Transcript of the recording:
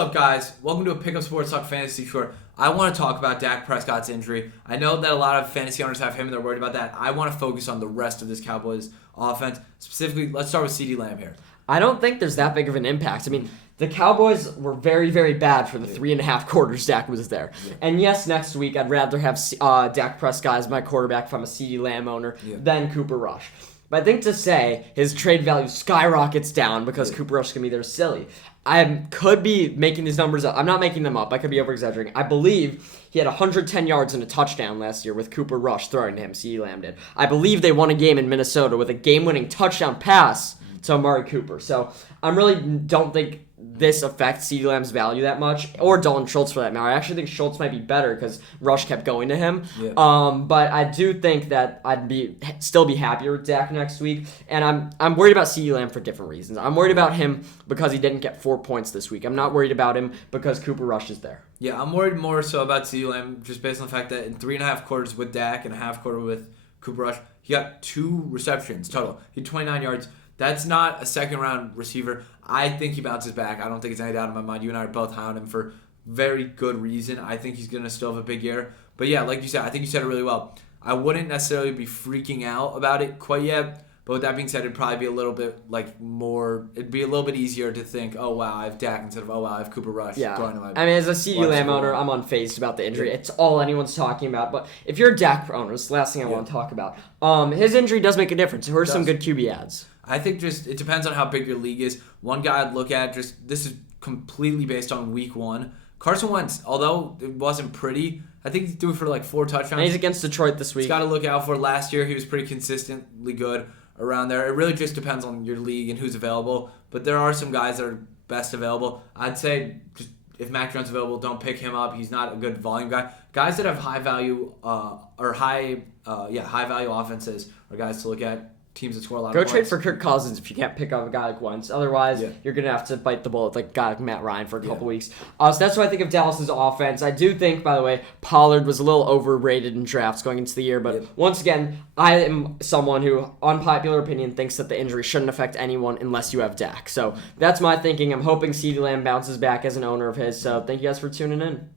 up, guys? Welcome to a Pickup Sports Talk Fantasy Short. I want to talk about Dak Prescott's injury. I know that a lot of fantasy owners have him and they're worried about that. I want to focus on the rest of this Cowboys offense. Specifically, let's start with CeeDee Lamb here. I don't think there's that big of an impact. I mean, the Cowboys were very, very bad for the 3.5 quarters Dak was there. Yeah. And yes, next week I'd rather have Dak Prescott as my quarterback if I'm a CeeDee Lamb owner than Cooper Rush. But I think to say his trade value skyrockets down because Cooper Rush is going to be there is silly. I could be making these numbers up. I'm not making them up. I could be over-exaggerating. I believe he had 110 yards and a touchdown last year with Cooper Rush throwing to him. CeeDee Lamb did. I believe they won a game in Minnesota with a game-winning touchdown pass to Amari Cooper. So I really don't think this affects CeeDee Lamb's value that much, or Dalton Schultz for that matter. I actually think Schultz might be better because Rush kept going to him. Yeah. But I do think that I'd still be happier with Dak next week, and I'm worried about CeeDee Lamb for different reasons. I'm worried about him because he didn't get 4 points this week. I'm not worried about him because Cooper Rush is there. Yeah, I'm worried more so about CeeDee Lamb just based on the fact that in 3.5 quarters with Dak and a half quarter with Cooper Rush, he got 2 receptions total. He had 29 yards. That's not a second-round receiver. I think he bounces back. I don't think it's any doubt in my mind. You and I are both high on him for very good reason. I think he's going to still have a big year. But yeah, like you said, I think you said it really well. I wouldn't necessarily be freaking out about it quite yet. But with that being said, it'd probably be a little bit it'd be a little bit easier to think, oh, wow, I have Dak instead of, oh, wow, I have Cooper Rush. Yeah. I mean, as a CeeDee Lamb owner, I'm unfazed about the injury. It's all anyone's talking about. But if you're a Dak owner, it's the last thing I want to talk about. His injury does make a difference. Here are some good QB ads. I think it depends on how big your league is. One guy I'd look at, this is completely based on week 1. Carson Wentz, although it wasn't pretty, I think he threw for 4 touchdowns. And he's against Detroit this week. He's got to look out for. Last year, he was pretty consistently good around there. It really just depends on your league and who's available. But there are some guys that are best available. I'd say just if Mac Jones is available, don't pick him up. He's not a good volume guy. Guys that have high value high value offenses are guys to look at. Teams that score a lot of points. Go trade for Kirk Cousins if you can't pick up a guy like Wentz. Otherwise, you're going to have to bite the bullet like a guy like Matt Ryan for a couple weeks. So that's what I think of Dallas's offense. I do think, by the way, Pollard was a little overrated in drafts going into the year. But once again, I am someone who, unpopular opinion, thinks that the injury shouldn't affect anyone unless you have Dak. So that's my thinking. I'm hoping CeeDee Lamb bounces back as an owner of his. So thank you guys for tuning in.